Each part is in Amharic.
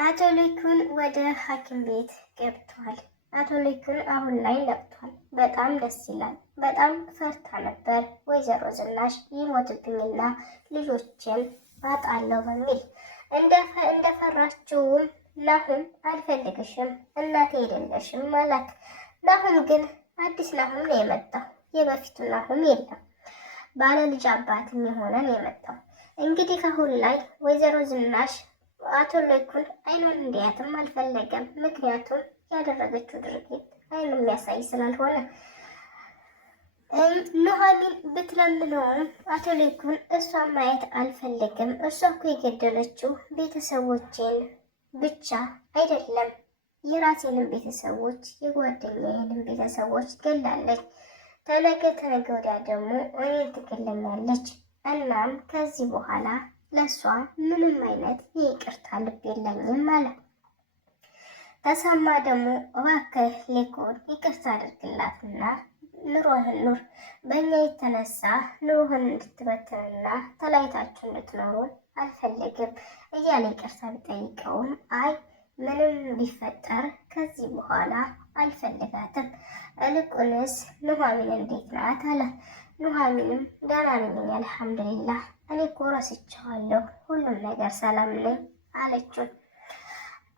አቶ ለይኩን ወደ ሐኪም ቤት ገብቷል። አቶ ለይኩን አሁን ላይ ነቅቷል። በጣም ደስ ይላል። በጣም ፈርታ ነበር ወይዘሮ ዝናሽ ይሞትብኝና ልጆችን አጣለሁ በሚል እንደፈራችውም ናሁም አልፈልግሽም እናቴ አይደለሽም አላት። ናሁም ግን አዲስ ናሁም ነው የመጣው። የበፊቱ ናሁም የለም። ባለ ልጅ አባትም የሆነን የመጣው እንግዲህ ከአሁን ላይ ወይዘሮ ዝናሽ አቶ ለይኩን አይኑን እንዲያትም አልፈለገም። ምክንያቱም ያደረገችው ድርጊት አይኑ የሚያሳይ ስላልሆነ ኑሐሚን ብትለምነውም አቶ ለይኩን እሷን ማየት አልፈለግም። እሷ እኮ የገደለችው ቤተሰቦቼን ብቻ አይደለም የራሴንም ቤተሰቦች የጓደኛዬንም ቤተሰቦች ገላለች። ተነገ ወዲያ ደግሞ እኔን ትገለኛለች። እናም ከዚህ በኋላ ለሷ ምንም አይነት የይቅርታ ልብ የለኝም አለ። ተሰማ ደግሞ እባክህ ለይኩን ይቅርታ አድርግላትና ኑሮህን ኑር፣ በእኛ የተነሳ ኑሮህን እንድትበትንና ተለያይታችሁ እንድትኖሩ አልፈልግም እያለ ይቅርታ ቢጠይቀውም አይ ምንም ቢፈጠር ከዚህ በኋላ አልፈልጋትም፣ እልቁንስ ኑሐሚን እንዴት ናት አለ። ኑሐሚንም ደህና ነኝ አልሐምዱሊላህ፣ እኔ እኮ ረስቼዋለሁ፣ ሁሉም ነገር ሰላም ነኝ አለችው።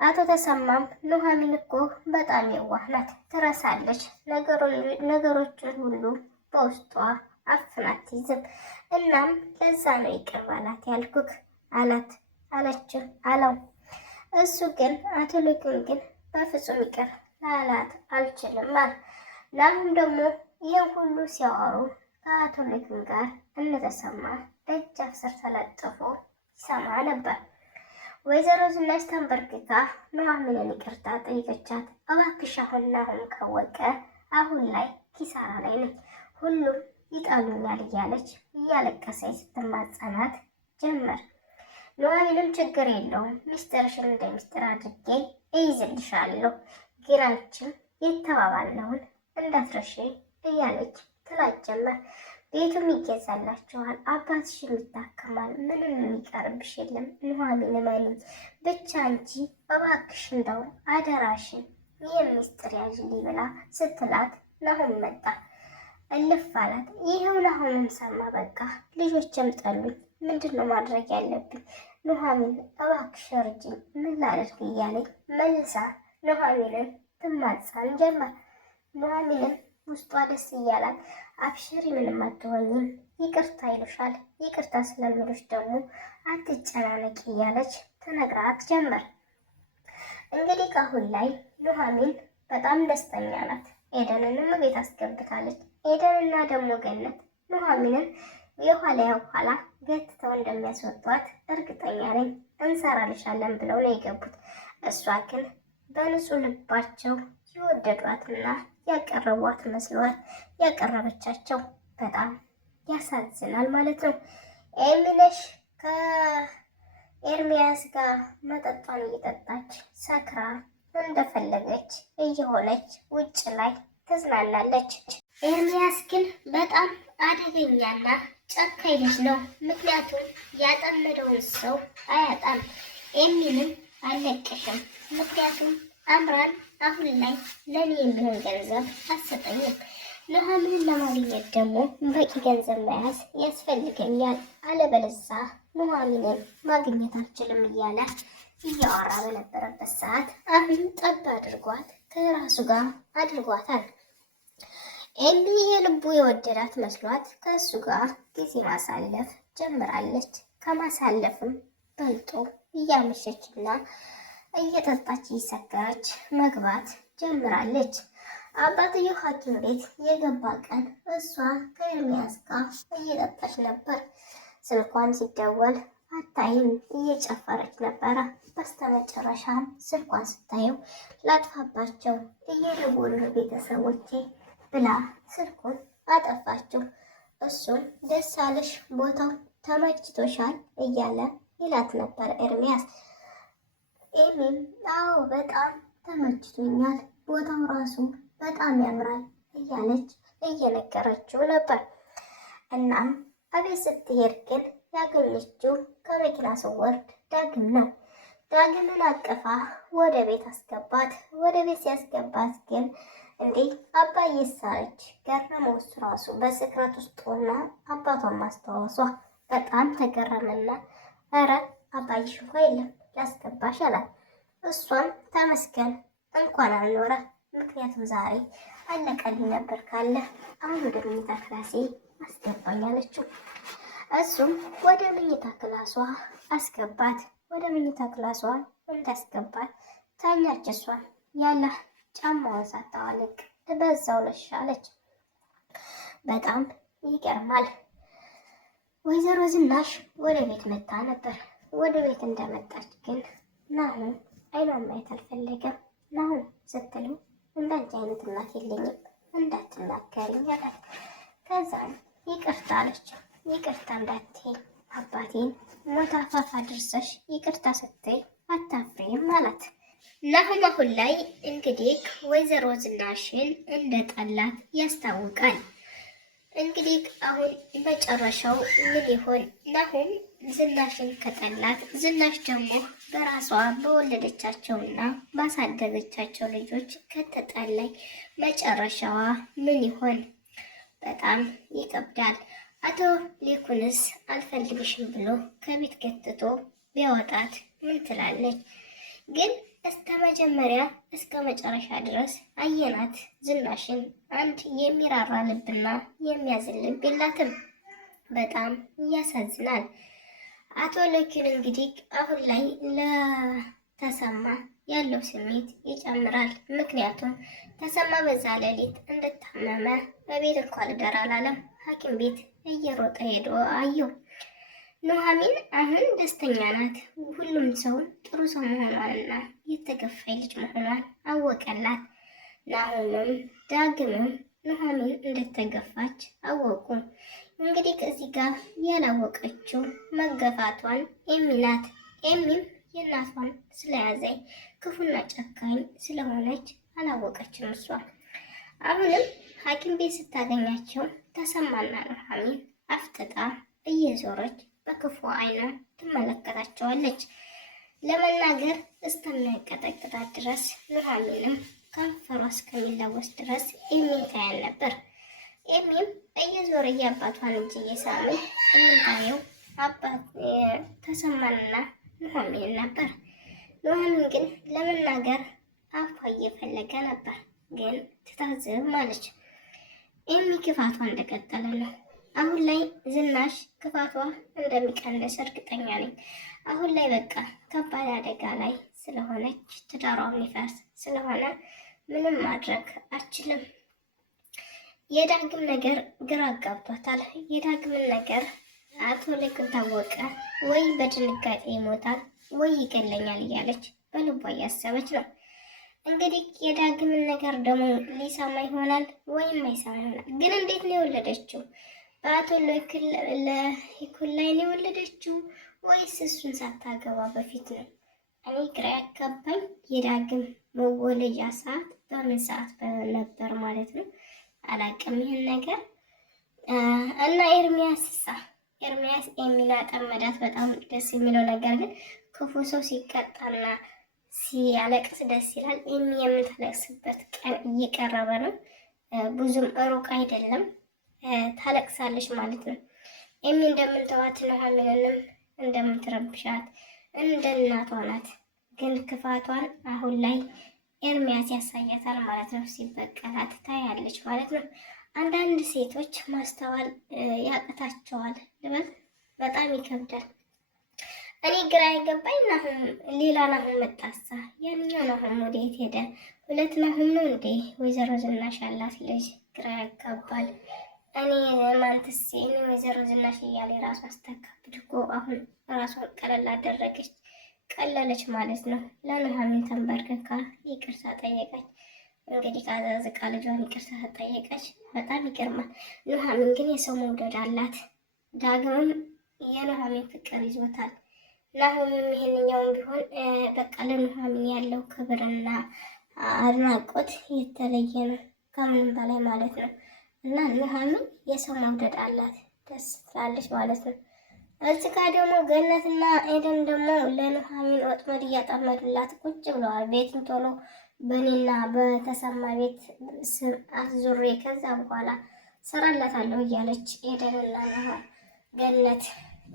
አቶ ተሰማም ኑሐሚን እኮ በጣም የዋህ ናት፣ ትረሳለች፣ ነገሮችን ሁሉ በውስጧ አፍና አትይዝም። እናም ለዛ ነው ይቅር ባላት ያልኩክ አለው። እሱ ግን አቶ ለይኩን ግን በፍጹም ይቅር ላላት አልችልም አለ። ናሁም ደግሞ ይህን ሁሉ ሲያወሩ ከአቶ ለይኩን ጋር እንደተሰማ ደጃፍ ስር ተለጥፎ ይሰማ ነበር። ወይዘሮ ዝናሽ ተንበርክካ ኑሐሚንን ይቅርታ ጠይቀቻት። እባክሽ አሁን ናሁም ካወቀ አሁን ላይ ኪሳራ ላይ ነኝ፣ ሁሉም ይጣሉኛል እያለች እያለቀሰች ስትማጸናት ጀመር። ኑሐሚንም ችግር የለውም ሚስጥርሽን እንደ ሚስጥር አድርጌ እይዝልሻለሁ፣ ግን አንቺም የተባባልነውን እንዳትረሺ እያለች ትላት ጀመር። ቤቱም ይገዛላችኋል፣ አባትሽም ይታከማል፣ ምንም የሚቀርብሽ የለም ኑሐሚን እመኚኝ፣ ብቻ አንቺ እባክሽ እንደው አደራሽን ይህን ሚስጥር ያዥልኝ ብላ ስትላት ናሁም መጣ። እልፍ አላት። ይኸው ናሁምም ሰማ። በቃ ልጆችም ጠሉኝ፣ ምንድን ነው ማድረግ ያለብኝ? ኑሐሚን እባክሽ እርጅኝ፣ ምን ላድርግ እያለኝ መልሳ ኑሐሚንን ትማጸን ጀመር። ኑሐሚንም ውስጧ ደስ እያላት አብሽሪ ምንም አትሆኝም፣ ይቅርታ ይሉሻል፣ ይቅርታ ስለሚሉሽ ደግሞ አትጨናነቂ እያለች ትነግራት ጀመር። እንግዲህ ከአሁን ላይ ኑሐሚን በጣም ደስተኛ ናት። ኤደንንም ቤት አስገብታለች። ኤደንና ደግሞ ገነት ኑሐሚንን የኋላ ገትተው እንደሚያስወጧት እርግጠኛ ነኝ፣ እንሰራልሻለን ብለው ነው የገቡት። እሷ ግን በንጹህ ልባቸው የወደዷትና ያቀረቧት መስሏት ያቀረበቻቸው በጣም ያሳዝናል ማለት ነው። ኤሚነሽ ከኤርሚያስ ጋር መጠጧን እየጠጣች ሰክራ እንደፈለገች እየሆነች ውጭ ላይ ትዝናናለች። ኤርሚያስ ግን በጣም አደገኛና ጨካኝ ልጅ ነው። ምክንያቱም ያጠመደውን ሰው አያጣም። ኤሚንም አልለቅሽም፣ ምክንያቱም አምራን አሁን ላይ ለኔ የሚሆን ገንዘብ አሰጠኝም። ኑሐሚንን ለማግኘት ደግሞ በቂ ገንዘብ መያዝ ያስፈልገኛል፣ አለበለዚያ ኑሐሚንን ማግኘት አልችልም እያለ እያወራ በነበረበት ሰዓት አሁን ጠብ አድርጓት ከራሱ ጋር አድርጓታል። ኤሚ የልቡ የወደዳት መስሏት ከእሱ ጋር ጊዜ ማሳለፍ ጀምራለች። ከማሳለፍም በልጦ እያመሸችና እየጠጣች እየሰከረች መግባት ጀምራለች። አባትየው ሐኪም ቤት የገባ ቀን እሷ ከኤርሚያስ ጋር እየጠጣች ነበር። ስልኳን ሲደወል አታይም፣ እየጨፈረች ነበረ። በስተመጨረሻም ስልኳን ስታየው ላጥፋባቸው እየደወሉ ቤተሰቦቼ ብላ ስልኩን አጠፋችው። እሱም ደስ አለሽ፣ ቦታው ተመችቶሻል እያለ ይላት ነበር ኤርሚያስ። ኤሚም አዎ በጣም ተመችቶኛል፣ ቦታው ራሱ በጣም ያምራል እያለች እየነገረችው ነበር። እናም አቤት ስትሄድ ግን ያገኘችው ከመኪና ስወርድ ዳግም ነው። ዳግምን አቅፋ ወደ ቤት አስገባት። ወደ ቤት ሲያስገባት ግን እንዴ አባዬ ሳለች ገረመው። እሱ ራሱ በስክረት ውስጥ ሆና አባቷን ማስታወሷ በጣም ተገረመና ኧረ አባዬሽ እንኳ የለም ላስገባሽ አላት። እሷም ተመስገን እንኳን አልኖረ፣ ምክንያቱም ዛሬ አለቀልኝ ነበር ካለ አሁን ወደ መኝታ ክላሴ አስገባኝ አለችው። እሱም ወደ መኝታ ክላሷ አስገባት። ወደ መኝታ ክላሷ እንዳስገባት ታኛች። እሷን ያለ ጫማዋን ሳታወልቅ በዛው ለሽ አለች። በጣም ይገርማል። ወይዘሮ ዝናሽ ወደ ቤት መጣ ነበር። ወደ ቤት እንደመጣች ግን ናሁም አይኗን ማየት አልፈለገም። ናሁም ስትለው እንዳንቺ አይነት እናት የለኝም እንዳትናገሪኝ አላት። ከዛም ይቅርታ አለችው። ይቅርታ እንዳትይ አባቴን ሞት አፋፍ አድርሰሽ ይቅርታ ስትይ አታፍሪም አላት። ናሁም አሁን ላይ እንግዲህ ወይዘሮ ዝናሽን እንደጠላት ያስታውቃል። እንግዲህ አሁን መጨረሻው ምን ይሆን? ናሁም ዝናሽን ከጠላት፣ ዝናሽ ደግሞ በራሷ በወለደቻቸውና ባሳደገቻቸው ልጆች ከተጠላይ መጨረሻዋ ምን ይሆን? በጣም ይከብዳል። አቶ ሌኩንስ አልፈልግሽም ብሎ ከቤት ገትቶ ቢያወጣት ምን ትላለች? ግን እስከ መጀመሪያ እስከ መጨረሻ ድረስ አየናት። ዝናሽን አንድ የሚራራ ልብና የሚያዝን ልብ የላትም። በጣም ያሳዝናል። አቶ ሌኩን እንግዲህ አሁን ላይ ለተሰማ ያለው ስሜት ይጨምራል። ምክንያቱም ተሰማ በዛ ሌሊት እንደታመመ በቤት እንኳን ልደር አላለም። ሐኪም ቤት እየሮጠ ሄዶ አየው። ኑሐሚን አሁን ደስተኛ ናት። ሁሉም ሰው ጥሩ ሰው መሆኗንና የተገፋይ ልጅ መሆኗን አወቀላት። ናሁምም ዳግምም ኑሐሚን እንደተገፋች አወቁ። እንግዲህ ከዚህ ጋር ያላወቀችው መገፋቷን ኤሚ ናት። ኤሚም የእናቷን ስለያዘኝ ክፉና ጨካኝ ስለሆነች አላወቀችም። እሷ አሁንም ሐኪም ቤት ስታገኛቸው ተሰማና ኑሐሚን አፍጥጣ እየዞረች በክፉ አይኗ ትመለከታቸዋለች። ለመናገር እስከሚያንቀጠቅጣት ድረስ ኑሐሚንም ከንፈሯ እስከሚለወስ ድረስ ኤሚን ታያል ነበር። ኤሚም እየዞረ የአባቷን እጅ እየሳመኝ የምታየው አባት ተሰማንና ኑሐሚን ነበር። ኑሐሚን ግን ለመናገር አፏ እየፈለገ ነበር፣ ግን ትታዝብ አለች። ኤሚ ክፋቷ እንደቀጠለ ነው። አሁን ላይ ዝናሽ ክፋቷ እንደሚቀንስ እርግጠኛ ነኝ። አሁን ላይ በቃ ከባድ አደጋ ላይ ስለሆነች ትዳሯ ሊፈርስ ስለሆነ ምንም ማድረግ አችልም። የዳግም ነገር ግራ አጋብቷታል። የዳግምን ነገር አቶ ሌኩን ታወቀ ወይ በድንጋጤ ይሞታል ወይ ይገለኛል እያለች በልቧ እያሰበች ነው። እንግዲህ የዳግምን ነገር ደግሞ ሊሰማ ይሆናል ወይም አይሰማ ይሆናል። ግን እንዴት ነው የወለደችው? በአቶ ሌኩን ላይ ነው የወለደችው ወይስ እሱን ሳታገባ በፊት ነው? እኔ ግራ ያጋባኝ የዳግም መወለጃ ሰዓት በምን ሰዓት ነበር ማለት ነው? አላቅም ይህን ነገር እና ኤርሚያስ ኤሚን አጠመዳት። በጣም ደስ የሚለው ነገር ግን ክፉ ሰው ሲቀጣና ሲያለቅስ ደስ ይላል። ኤሚ የምታለቅስበት ቀን እየቀረበ ነው። ብዙም ሩቅ አይደለም። ታለቅሳለች ማለት ነው። ኤሚ እንደምንተዋት ኑሐሚንንም እንደምትረብሻት እንደ እናቷ ናት። ግን ክፋቷን አሁን ላይ ኤርሚያስ ያሳያታል ማለት ነው። ሲበቀላት ታያለች ማለት ነው። አንዳንድ ሴቶች ማስተዋል ያቅታቸዋል ልበል፣ በጣም ይከብዳል። እኔ ግራ የገባኝ ናሁም ሌላ ናሁም መጣሳ። ያንኛው ናሁም ወዴት ሄደ? ሁለት ናሁም ነው እንዴ? ወይዘሮ ዝናሽ ያላት ልጅ ግራ ያጋባል። እኔ ማንትስ እኔ ወይዘሮ ዝናሽ እያለ ራሷ አስተካብድ እኮ አሁን ራሷን ቀለል አደረገች፣ ቀለለች ማለት ነው። ለኑሐሚን ተንበርክካ ይቅርታ ጠየቀች። እንግዲህ ካዛዝቃ ልጇን ይቅርታ ተጠየቀች። በጣም ይገርማል። ኑሐሚን ግን የሰው መውደድ አላት። ዳግምም የኑሐሚን ፍቅር ይዞታል። ናሁምም ይሄንኛውም ቢሆን በቃ ለኑሐሚን ያለው ክብርና አድናቆት የተለየ ነው ከምንም በላይ ማለት ነው። እና ኑሐሚን የሰው መውደድ አላት፣ ደስ ትላለች ማለት ነው። እዚህ ጋር ደግሞ ገነትና ኤደን ደግሞ ለኑሐሚን ወጥመድ እያጠመዱላት ቁጭ ብለዋል። ቤትን ቶሎ በእኔና በተሰማ ቤት ስም አዙሬ ከዛ በኋላ ሰራላታለሁ እያለች ኤደንና ገነት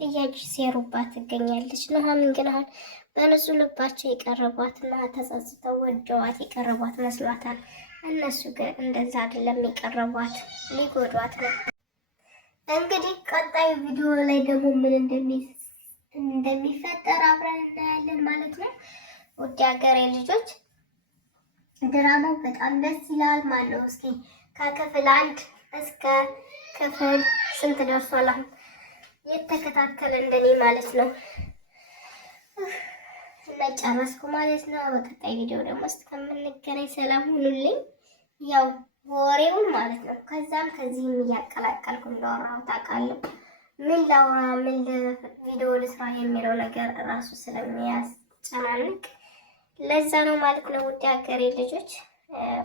እያሴሩባት ትገኛለች። ኑሐሚን ግን አሁን በንጹህ ልባቸው የቀረቧትና ተጸጽተው ወደዋት የቀረቧት መስሏታል። እነሱ ግን እንደዛ አይደለም የቀረቧት፣ ሊጎዷት ነው። እንግዲህ ቀጣዩ ቪዲዮ ላይ ደግሞ ምን እንደሚፈጠር አብረን እናያለን ማለት ነው። ውድ ሀገሬ ልጆች ድራማው በጣም ደስ ይላል ማለት ነው። እስኪ ከክፍል 1 እስከ ክፍል ስንት ደርሷል? አሁን የተከታተለ እንደኔ ማለት ነው እና ጨረስኩ ማለት ነው። በቀጣይ ቪዲዮ ደግሞ እስከምንገናኝ ሰላም ሁኑልኝ። ያው ወሬውን ማለት ነው ከዛም ከዚህም እያቀላቀልኩ እንዳወራሁ ታውቃለሁ። ምን ላውራ ምን ቪዲዮ ልስራ የሚለው ነገር ራሱ ስለሚያስጨናንቅ ለዛ ነው ማለት ነው። ውድ ሀገሬ ልጆች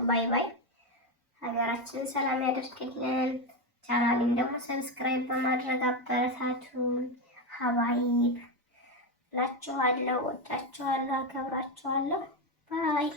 ባይ ባይ። ሀገራችንን ሰላም ያደርግልን። ቻናሌን ደግሞ ሰብስክራይብ በማድረግ አበረታቱን። ሀባይብ እላችኋለሁ። ወዳችኋለሁ፣ አከብራችኋለሁ። ባይ